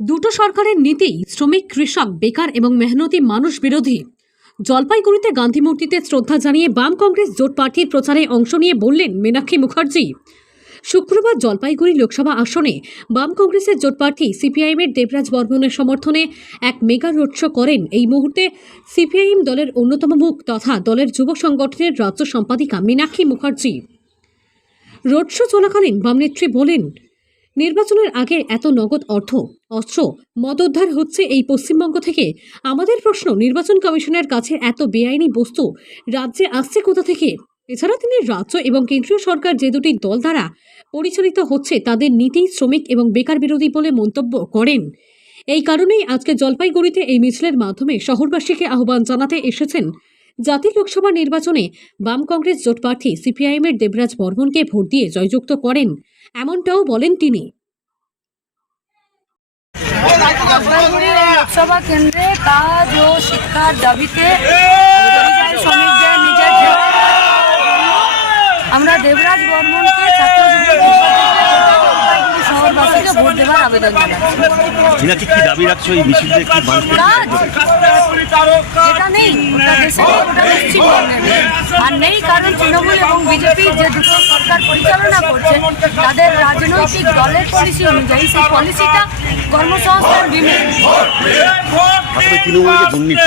দুটো সরকারের নীতিই শ্রমিক, কৃষক, বেকার এবং মেহনতি মানুষ বিরোধী। জলপাইগুড়িতে গান্ধী মূর্তিতে শ্রদ্ধা জানিয়ে বাম কংগ্রেস জোট প্রার্থীর প্রচারে অংশ নিয়ে বললেন মীনাক্ষী মুখার্জি। শুক্রবার জলপাইগুড়ি লোকসভা আসনে বাম কংগ্রেসের জোট প্রার্থী সিপিআইএমের দেবরাজ বর্মনের সমর্থনে এক মেগা রোড শো করেন। এই মুহূর্তে সিপিআইএম দলের অন্যতম মুখ তথা দলের যুব সংগঠনের রাজ্য সম্পাদিকা মীনাক্ষী মুখার্জি। রোড শো চলাকালীন বামনেত্রী বলেন নির্বাচনের আগে এত নগদ অর্থ, অস্ত্র মদোদ্ধার হচ্ছে এই পশ্চিমবঙ্গ থেকে। আমাদের প্রশ্ন, নির্বাচন কমিশনের কাছে এত বেআইনি বস্তু রাজ্যে আসছে কোথা থেকে? এছাড়া তিনি রাজ্য এবং কেন্দ্রীয় সরকার যে দুটি দল দ্বারা পরিচালিত হচ্ছে তাদের নীতি, শ্রমিক এবং বেকার বিরোধী বলে মন্তব্য করেন। এই কারণেই আজকে জলপাইগুড়িতে এই মিছিলের মাধ্যমে শহরবাসীকে আহ্বান জানাতে এসেছেন জাতীয় লোকসভা নির্বাচনে বাম কংগ্রেস জোট প্রার্থী সিপিআইএমের দেবরাজ বর্মনকে ভোট দিয়ে জয়যুক্ত করেন। এমনটাও বলেন তিনি। লোকসভা কেন্দ্রে ও শিক্ষার দাবিতে আমরা দেবরাজ বর্মনকে ছাত্র যুবক জলপাইগুড়ি শহরবাসীকে ভোট দেওয়ার আবেদন জানাচ্ছি। মিনাকে কি দাবি রাখছো এই মিছিলটা কি এটা নেই। ওটা দেশে নেই, ওটা পশ্চিমবঙ্গে নেই। আর নেই কারণ তৃণমূল এবং বিজেপি যে দুটো সরকার পরিচালনা করছে তাদের রাজনৈতিক দলের পলিসি অনুযায়ী সেই পলিসিটা কর্মসংস্থান দুর্নীতি। দুর্নীতি